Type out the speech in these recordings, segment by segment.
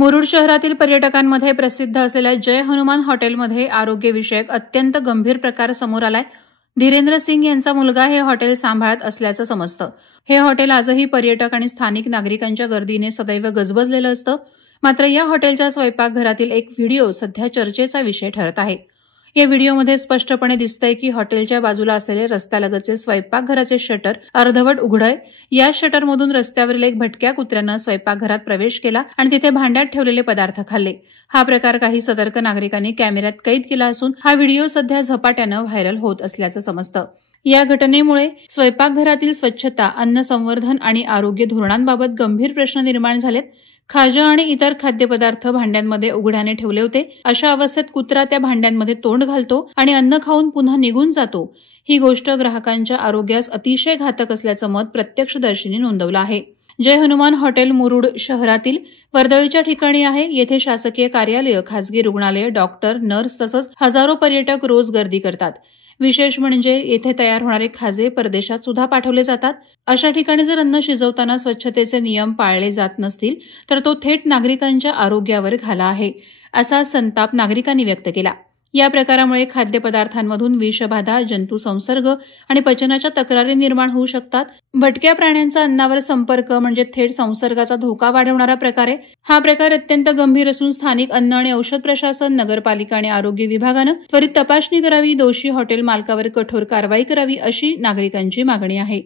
मुरुड शहरातील पर्यटकांमध्ये प्रसिद्ध असलेल्या जय हनुमान हॉटेलमध्ये आरोग्यविषयक अत्यंत गंभीर प्रकार समोर आलाय। धीरेंद्र सिंग यांचा मुलगा हे हॉटेल सांभाळत असल्याचं समजतं। हे हॉटेल आजही पर्यटक आणि स्थानिक नागरिकांच्या गर्दीने सदैव गजबजलेलं असतं। मात्र या हॉटेलच्या स्वयंपाकघरातील एक व्हिडिओ सध्या चर्चेचा विषय ठरत आहे। या व्हिडिओमध्ये स्पष्टपणे दिसतंय की हॉटेलच्या बाजूला असलेले रस्त्यालगतचे स्वयंपाकघराचे शटर अर्धवट उघडय। या शटरमधून रस्त्यावरील एक भटक्या कुत्र्यानं स्वयंपाकघरात प्रवेश केला आणि तिथे भांड्यात ठेवलेले पदार्थ खाल्ले। हा प्रकार काही सतर्क नागरिकांनी कॅमेऱ्यात कैद केला असून हा व्हिडिओ सध्या झपाट्यानं व्हायरल होत असल्याचं समजतं। या घटनेमुळे स्वयंपाकघरातील स्वच्छता, अन्न संवर्धन आणि आरोग्य धोरणांबाबत गंभीर प्रश्न निर्माण झालेत। खाजा आणि इतर खाद्यपदार्थ भांड्यांमध्ये उघड्याने ठेवले होते। अशा अवस्थेत कुत्रा त्या भांड्यांमध्ये तोंड घालतो आणि अन्न खाऊन पुन्हा निघून जातो। ही गोष्ट ग्राहकांच्या आरोग्यास अतिशय घातक असल्याचं मत प्रत्यक्षदर्शींनी नोंदवलं आहे। जय हनुमान हॉटेल मुरुड शहरातील वर्दळीच्या ठिकाणी आहे। येथे शासकीय कार्यालय, खासगी रुग्णालय, डॉक्टर, नर्स तसंच हजारो पर्यटक रोज गर्दी करतात। विशेष म्हणजे येथे तयार होणारे खाजे परदेशात सुद्धा पाठवले जातात। अशा ठिकाणी जर अन्न शिजवताना स्वच्छतेचे नियम पाळले जात नसतील तर तो थेट नागरिकांच्या आरोग्यावर घाला आहे, असा संताप नागरिकांनी व्यक्त केला। या प्रकारामुळे खाद्यपदार्थांमधून विषबाधा, जंतू संसर्ग आणि पचनाच्या तक्रारी निर्माण होऊ शकतात। भटक्या प्राण्यांचा अन्नावर संपर्क म्हणजे थेट संसर्गाचा धोका वाढवणारा प्रकार आहे। हा प्रकार अत्यंत गंभीर असून स्थानिक अन्न आणि औषध प्रशासन, नगरपालिका आणि आरोग्य विभागानं त्वरित तपासणी करावी, दोषी हॉटेल मालकावर कठोर कारवाई करावी, अशी नागरिकांची मागणी आहे।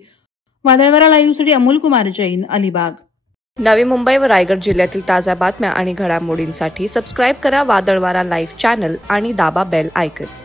वादळवारा लाईव्हसाठी अमोल कुमार जैन, अलिबाग। नवी मुंबई व रायगड जिल्ह्यातील ताज्या बातम्या आणि घडामोडींसाठी सबस्क्राईब करा वादळवारा लाईव्ह चॅनल आणि दाबा बेल आयकॉन।